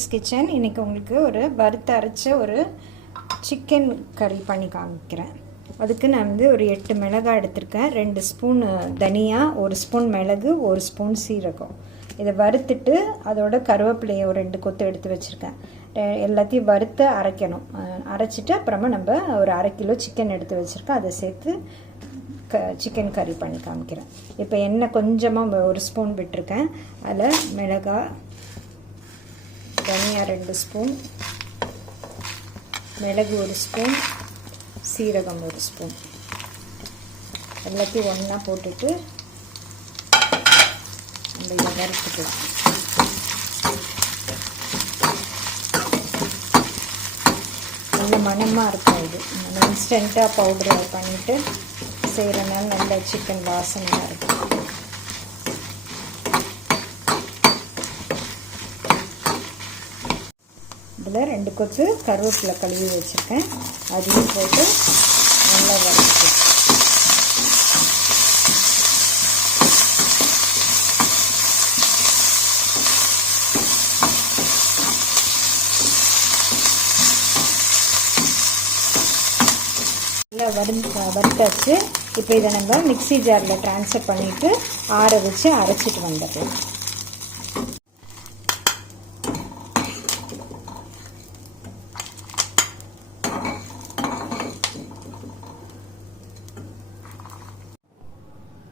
Sweets Kitchen. இன்னைக்கு உங்களுக்கு ஒரு வறுத்து அரைச்ச ஒரு சிக்கன் கறி பண்ணி காமிக்கிறேன். அதுக்கு நான் வந்து ஒரு 8 மிளகாய் எடுத்திருக்கேன். 2 ஸ்பூன் தனியா, 1 ஸ்பூன் மிளகு, 1 ஸ்பூன் சீரகம். இதை வறுத்துட்டு அதோட கருவேப்பிலையை ஒரு 2 கொத்து எடுத்து வச்சுருக்கேன். எல்லாத்தையும் வறுத்து அரைக்கணும். அரைச்சிட்டு அப்புறமா நம்ம ஒரு 1/2 கிலோ சிக்கன் எடுத்து வச்சுருக்கேன். அதை சேர்த்து சிக்கன் கறி பண்ணி காமிக்கிறேன். இப்போ எண்ணெய் கொஞ்சமாக 1 ஸ்பூன் விட்டுருக்கேன். அதில் மிளகாய், தனியா 2 ஸ்பூன், மிளகு 1 ஸ்பூன், சீரகம் 1 ஸ்பூன் எல்லாத்தையும் ஒன்றா போட்டுட்டு நம்ம இதை வறுத்துக்கலாம். நல்ல மணமாக இருக்கும். இது நம்ம இன்ஸ்டண்ட்டாக பவுடர் பண்ணிவிட்டு செய்கிறனால நல்ல சிக்கன் வாசனையாக இருக்கும். இதில் 2 கொத்து கருவேப்பிலை கழுவி வச்சுருக்கேன். அதையும் போட்டு நல்லா வறுத்து நல்லா வறுத்தாச்சு. இப்போ இதை நம்ம மிக்ஸி ஜாரில் ட்ரான்ஸ்ஃபர் பண்ணிவிட்டு ஆற வச்சு அரைச்சிட்டு வந்துடுறோம்.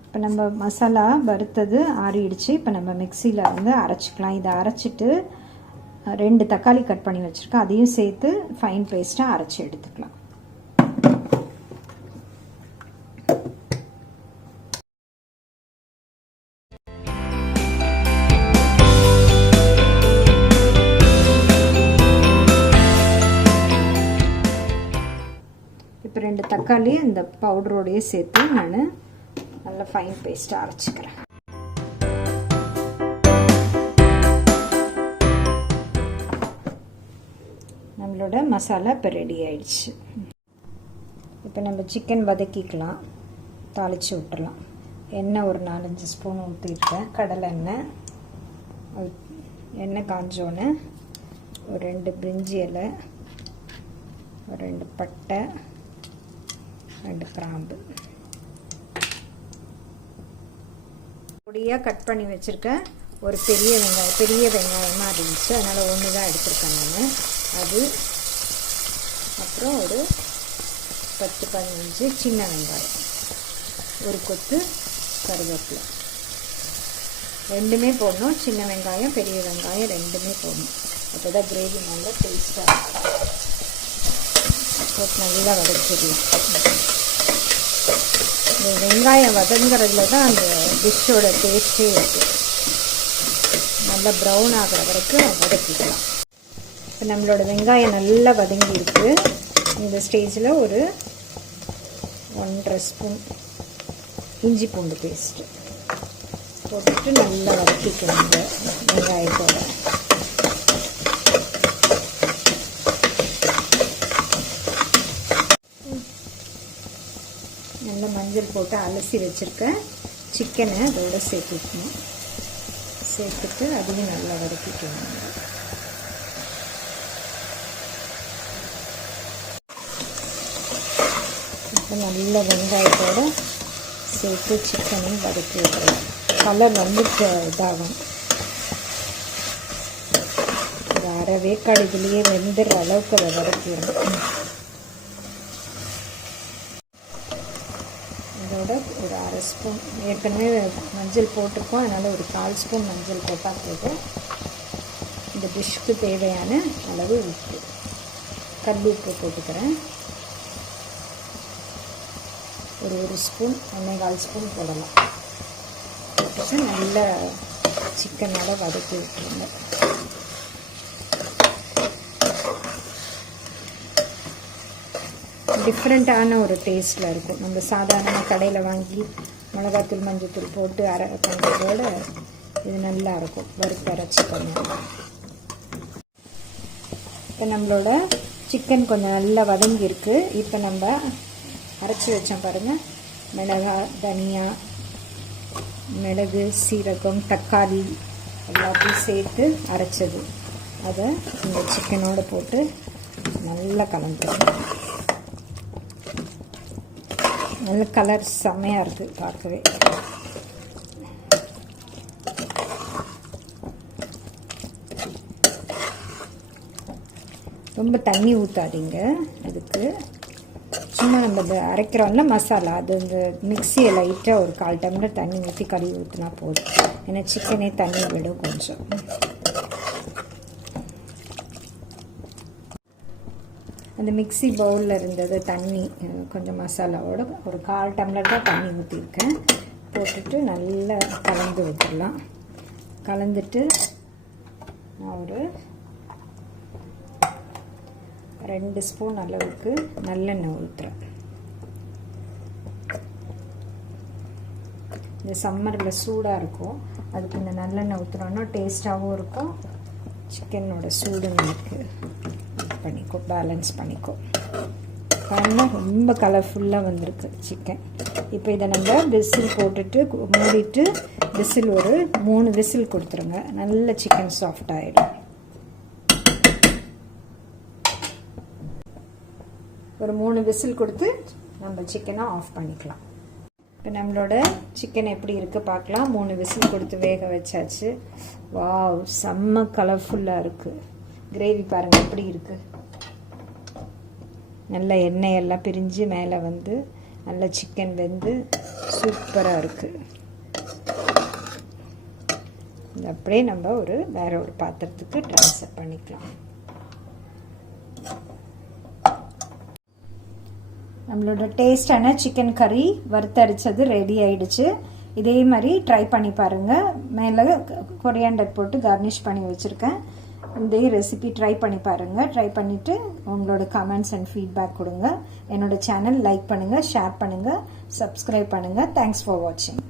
இப்போ நம்ம மசாலா வறுத்தது ஆறிடுச்சு. இப்போ நம்ம மிக்சியில் வந்து அரைச்சிக்கலாம். இதை அரைச்சிட்டு 2 தக்காளி கட் பண்ணி வச்சுருக்கேன். அதையும் சேர்த்து ஃபைன் பேஸ்ட்டாக அரைச்சி எடுத்துக்கலாம். இப்போ 2 தக்காளி அந்த பவுடரோடையே சேர்த்து நான் நல்லா ஃபைன் பேஸ்ட்டாக அரைச்சிக்கிறேன். நம்மளோட மசாலா இப்போ ரெடி ஆயிடுச்சு. இப்போ நம்ம சிக்கன் வதக்கிக்கலாம். தாளித்து விட்டுறலாம். எண்ணெய் ஒரு 4-5 ஸ்பூன் ஊற்றிருக்கேன். கடலை எண்ணெய். எண்ணெய் காஞ்சோன்னு ஒரு 2 பிரிஞ்சி இலை, ஒரு 2 பட்டை, 2 கிராம்பு பொடியாக கட் பண்ணி வச்சுருக்கேன். ஒரு பெரிய வெங்காயமாக இருந்துச்சு, அதனால் 1 தான் எடுத்துருக்கேன் நான். அது அப்புறம் ஒரு 10-15 சின்ன வெங்காயம், ஒரு கொத்து கருவேப்பிலை. 2மே போடணும். சின்ன வெங்காயம் பெரிய வெங்காயம் 2மே போடணும். அப்போ தான் கிரேவி நல்லா டேஸ்ட்டாக இருக்கும். போட்டு நல்லா வதக்கிடலாம். இந்த வெங்காயம் வதங்கிறதுல தான் அந்த டிஷ்ஷோட டேஸ்ட்டே இருக்குது. நல்லா ப்ரௌன் ஆகிற வரைக்கும் வதக்கிக்கலாம். இப்போ நம்மளோட வெங்காயம் நல்லா வதங்கி இருக்குது. இந்த ஸ்டேஜில் ஒரு 1.5 ஸ்பூன் இஞ்சி பூண்டு பேஸ்ட்டு போட்டுட்டு நல்லா வதக்கிக்கணும். இந்த வெங்காயத்தோட நல்லா மஞ்சள் போட்டு அலசி வச்சுருக்கேன் சிக்கனை அதோட சேர்த்துக்கணும். சேர்த்துட்டு அதையும் நல்லா வதக்கிக்கணும். இப்போ நல்ல வெங்காயத்தோடு சேர்த்து சிக்கனையும் வதக்கி விட்டுறலாம். கலர் வந்து இதாகும். ஒரு 1/2 வேக்காடு இதுலேயே வெந்துடுற அளவுக்கு அதை வதக்கிடணும். இதோட ஒரு 1/2 ஸ்பூன் ஏற்கனவே மஞ்சள் போட்டிருக்கோம், அதனால் ஒரு 1/4 ஸ்பூன் மஞ்சள் போட்டால் போதும். இந்த டிஷ்ஷுக்கு தேவையான அளவு உப்பு, கல் உப்பு போட்டுக்கிறேன். ஒரு 1 ஸ்பூன் 1/4 ஸ்பூன் போடலாம். போட்டுட்டு நல்லா சிக்கனோட வதக்கி விட்டுருங்க. டிஃப்ரெண்ட்டான ஒரு டேஸ்ட்டில் இருக்கும். நம்ம சாதாரண கடையில் வாங்கி மிளகாத்தூள் மஞ்சத்தூள் போட்டு பண்ணுறதோட இது நல்லா இருக்கும். வறுத்து அரைச்சி பண்ணுவோம். இப்போ நம்மளோட சிக்கன் கொஞ்சம் நல்லா வதங்கியிருக்கு. இப்போ நம்ம அரைச்சி வச்சோம் பாருங்கள். மிளகாய், தனியா, மிளகு, சீரகம், தக்காளி எல்லாத்தையும் சேர்த்து அரைச்சது. அதை இந்த சிக்கனோடு போட்டு நல்லா கலந்துடணும். நல்ல கலர் செம்மையாக இருக்குது பார்க்கவே. ரொம்ப தண்ணி ஊற்றாதீங்க இதுக்கு. சும்மா நம்ம அரைக்கிறோம்ல மசாலா, அது இந்த மிக்சியை லைட்டாக ஒரு 1/4 டம்ளர் தண்ணி ஊற்றி கழுவி ஊற்றினா போதும். ஏன்னா சிக்கனே தண்ணி விடும் கொஞ்சம். அந்த மிக்சி பவுலில் இருந்தது தண்ணி கொஞ்சம் மசாலாவோட ஒரு 1/4 டம்ளர் தான் தண்ணி ஊற்றிருக்கேன். போட்டுட்டு நல்லா கலந்து விட்டுடலாம். கலந்துட்டு நான் ஒரு 2 ஸ்பூன் அளவுக்கு நல்லெண்ணெய் ஊற்றுறேன். இந்த சம்மரில் சூடாக இருக்கும், அதுக்கு இந்த நல்லெண்ணெய் ஊற்றுறோன்னா டேஸ்ட்டாகவும் இருக்கும். சிக்கனோட சூடு நமக்கு பண்ணிக்கோ, பேலன்ஸ் பண்ணிக்கோ. பாருங்கள் ரொம்ப கலர்ஃபுல்லாக வந்திருக்கு சிக்கன். இப்போ இதை நம்ம விசில் போட்டுட்டு மூடிட்டு விசில் ஒரு 3 விசில் கொடுத்துருங்க. நல்ல சிக்கன் சாஃப்ட் ஆகிடும். ஒரு 3 விசில் கொடுத்து நம்ம சிக்கனை ஆஃப் பண்ணிக்கலாம். இப்போ நம்மளோட சிக்கன் எப்படி இருக்குது பார்க்கலாம். 3 விசில் கொடுத்து வேக வச்சாச்சு. வாவ், செம்ம கலர்ஃபுல்லாக இருக்குது. கிரேவி பாருங்கள் எப்படி இருக்குது. நல்ல எண்ணெயெல்லாம் பிரிஞ்சு மேலே வந்து நல்ல சிக்கன் வெந்து சூப்பராக இருக்குது. இது அப்படியே நம்ம வேற ஒரு பாத்திரத்துக்கு ட்ரான்ஸ்ஃபர் பண்ணிக்கலாம். நம்மளோட டேஸ்டான சிக்கன் கறி வறுத்தரிச்சது ரெடி ஆயிடுச்சு. இதே மாதிரி ட்ரை பண்ணி பாருங்கள். மேலே கொரியாண்டர் போட்டு கார்னிஷ் பண்ணி வச்சுருக்கேன். இந்த ரெசிபி ட்ரை பண்ணி பாருங்கள். ட்ரை பண்ணிவிட்டு உங்களோட கமெண்ட்ஸ் அண்ட் ஃபீட்பேக் கொடுங்க. என்னோட சேனல் லைக் பண்ணுங்கள், ஷேர் பண்ணுங்கள், சப்ஸ்கிரைப் பண்ணுங்கள். தேங்க்ஸ் ஃபார் வாட்சிங்.